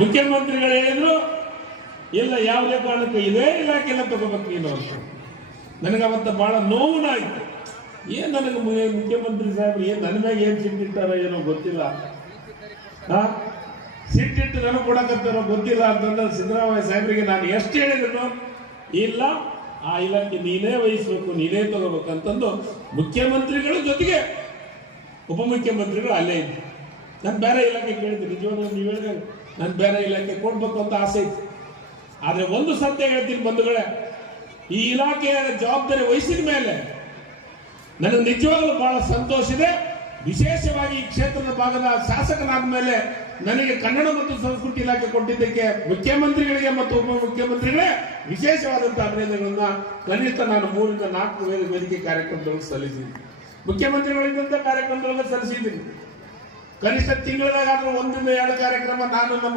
ಮುಖ್ಯಮಂತ್ರಿಗಳು ಹೇಳಿದ್ರು ಇಲ್ಲ ಯಾವುದೇ ಕಾರಣಕ್ಕೂ ಇದೇ ಇಲಾಖೆಲ್ಲ ತಗೋಬೇಕು ನೀನು ಅಂತ. ನನಗೆ ಅವತ್ತ ಬಹಳ ನೋವುನಾಯ್ತು. ಏನ್ ನನಗೆ ಮುಖ್ಯಮಂತ್ರಿ ಸಾಹೇಬ್ರು ಏನ್ ನನ್ನ ಮ್ಯಾಗ ಏನ್ ಸಿಟ್ಟಿಟ್ಟಾರೋ ಏನೋ ಗೊತ್ತಿಲ್ಲ, ಸಿಟ್ಟಿಟ್ಟು ನನಗೆ ಕೊಡಕತ್ತಾರೋ ಗೊತ್ತಿಲ್ಲ ಅಂತಂದ್ರೆ ಸಿದ್ದರಾಮಯ್ಯ ಸಾಹೇಬ್ರಿಗೆ ನಾನು ಎಷ್ಟು ಹೇಳಿದ್ರು ಇಲ್ಲ, ಆ ಇಲಾಖೆ ನೀನೇ ವಹಿಸ್ಬೇಕು, ನೀನೇ ತಗೋಬೇಕಂತಂದು ಮುಖ್ಯಮಂತ್ರಿಗಳ ಜೊತೆಗೆ ಉಪಮುಖ್ಯಮಂತ್ರಿಗಳು ಅಲ್ಲೇ ಇದ್ರು. ನಾನು ಬೇರೆ ಇಲಾಖೆ ಕೇಳಿದ್ದೆ, ನಿಜವಾಗ್ಲೂ ನೀವು ಹೇಳಿದ್ರೆ ನಾನು ಬೇರೆ ಇಲಾಖೆ ಕೊಡ್ಬೇಕು ಅಂತ ಆಸೆ ಇತ್ತು. ಆದ್ರೆ ಒಂದು ಸತ್ಯ ಹೇಳ್ತೀನಿ ಬಂಧುಗಳೇ, ಈ ಇಲಾಖೆಯ ಜವಾಬ್ದಾರಿ ವಹಿಸಿದ ಮೇಲೆ ನನಗೆ ನಿಜವಾಗ್ಲೂ ಬಹಳ ಸಂತೋಷ ಇದೆ. ವಿಶೇಷವಾಗಿ ಈ ಕ್ಷೇತ್ರದ ಭಾಗದ ಶಾಸಕನಾದ ಮೇಲೆ ನನಗೆ ಕನ್ನಡ ಮತ್ತು ಸಂಸ್ಕೃತಿ ಇಲಾಖೆ ಕೊಟ್ಟಿದ್ದಕ್ಕೆ ಮುಖ್ಯಮಂತ್ರಿಗಳಿಗೆ ಮತ್ತು ಉಪಮುಖ್ಯಮಂತ್ರಿಗಳೇ ವಿಶೇಷವಾದಂತಹ ಅಭಿನಂದನೆಗಳನ್ನ ಕನಿಷ್ಠ ನಾನು 3 ರಿಂದ 4 ವೇದಿಕೆ ಕಾರ್ಯಕ್ರಮದೊಳಗೆ ಸಲ್ಲಿಸಿದ್ದೀನಿ. ಮುಖ್ಯಮಂತ್ರಿಗಳಿದ್ದಂತ ಕಾರ್ಯಕ್ರಮದೊಳಗೆ ಸಲ್ಲಿಸಿದ್ದೀನಿ. ಕನಿಷ್ಠ ತಿಂಗಳಾಗಾದ್ರೂ 1 ರಿಂದ 2 ಕಾರ್ಯಕ್ರಮ ನಾನು ನಮ್ಮ